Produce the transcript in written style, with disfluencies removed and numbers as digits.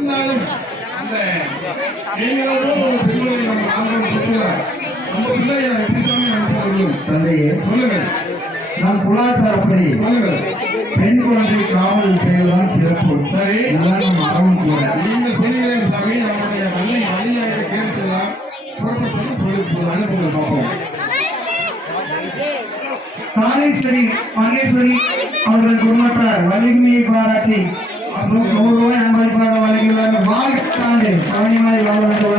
இருந்தாலும் அந்த நீங்களும் ஒரு பிள்ளையை நம்ம ஆதரவு கொடுக்கிறார். அந்த பிள்ளையை எப்படி அனுப்ப முடியும்? தந்தையே சொல்லுங்கள். நம் கலாச்சாரப்படி பெண் குழந்தை காவல் செய்வதுதான் சிறப்பு. சரி, இதுதான் நம் அறவும் கூட. நீங்கள் சொல்லுகிறேன் சாமி, நம்முடைய வள்ளி வழியா இதை கேட்டுலாம் புறப்பட்டு சொல்லி அனுப்புங்க பார்ப்போம். காளீஸ்வரி மகேஸ்வரி அவர்கள் குடும்பத்த வலிமையை பாராட்டி ₹100 அன்பளிப்பாக வழங்கியுள்ளார்கள். வாழ்க்கை ஆண்டு பழனிமலை வாழ்வதற்கு